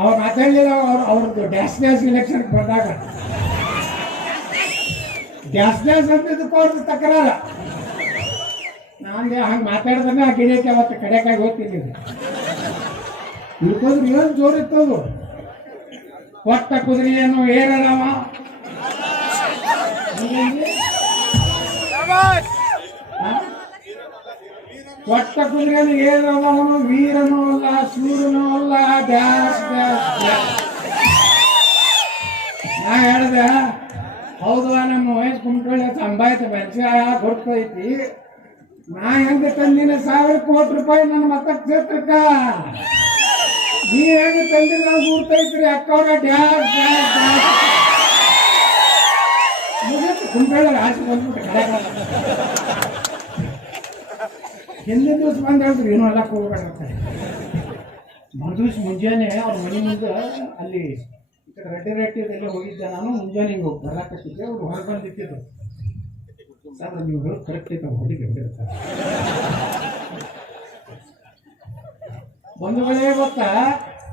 ಅವ್ರು ಮಾತಾಡಲಿಲ್ಲ ಅವ್ರು ಅವ್ರದ್ದು ಡ್ಯಾಶ್ ಡ್ಯಾಶ್ ಇಲೆಕ್ಷನ್ ಬಂದಾಗ. ಡ್ಯಾಶ್ ಡ್ಯಾಶ್ ಅಂದಿದ್ದಕ್ಕೂ ಅವ್ರದ್ದು ತಕರಾರ. ನಾನು ಹಂಗೆ ಮಾತಾಡಿದ್ರೆ ಆ ಗಿಡಕ್ಕೆ ಅವತ್ತು ಕಡೆಕಾಗಿ ಹೋಗ್ತಿದ್ದೀನಿ. ಇಳ್ಕೋದ್ರೆ ಏನು ಜೋರು ಇತ್ತದು? ಕೊಟ್ಟ ಕುದುರೆಯನ್ನು ಏರಳವ ಕೊಟ್ಟ ಕುದುರೆಯನ್ನು ಏರಳವನು ವೀರನೂ ಅಲ್ಲ ಸೂರ್ಯನೂ ಅಲ್ಲ. ಡ್ಯಾಶ್ ಡ್ಯಾಶ್ ನಾ ಹೇಳ್ದೆ ಹೌದು ನಮ್ಮ ವಯಸ್ಸು ಕುಂಟ್ಕೊಳ್ಳಿ ಸಂಭಾಯ್ತ ವ್ಯವಸಾಯ ಗೊತ್ತೈತಿ ನಾ ಹೆಂಗ ತಂದಿನ ಸಾವಿರ ಕೋಟಿ ರೂಪಾಯಿ ನನ್ನ ಮತ ಕ್ಷೇತ್ರಕ್ಕ ನೀ ಹೆಂಗ ತಂದಿನ ಗುರ್ತೈತ್ರಿ ಅಕ್ಕವ್ರ ಡ್ಯಾಶ್ ಡ್ಯಾಶ್ ಡ್ಯಾಶ್ ಮುಗಿತು ಕುಂಟ್ಕೊಳ್ಳಿ ಆಚೆ ಬಂದ್ಬಿಟ್ಟು ಹಿಂದಿನ ದಿವಸ ಬಂದು ಹೇಳಿದ್ರು ಏನೂ ಎಲ್ಲ ಹೋಗ್ಬೇಡ ಅಂತ ಮರುದಿವ್ಸ ಮುಂಜಾನೆ ಅವ್ರ ಮನೆ ಮುಂದೆ ಅಲ್ಲಿ ಈ ರೆಡ್ಡಿ ಎಲ್ಲ ಹೋಗಿದ್ದೆ ನಾನು ಮುಂಜಾನೆ ಹಿಂಗೆ ಹೋಗಿ ಬರಾಕತ್ತಿದ್ದೆ ಅವ್ರು ಹೊರಗೆ ಬಂದಿತ್ತಿದ್ರು ಸರ್ ನೀವು ಕರೆಕ್ಟ್ ಐತೆ ಹುಡುಗಿ ಹೊಡಿರ್ತಾರೆ ಒಂದು ವೇಳೆ ಗೊತ್ತಾ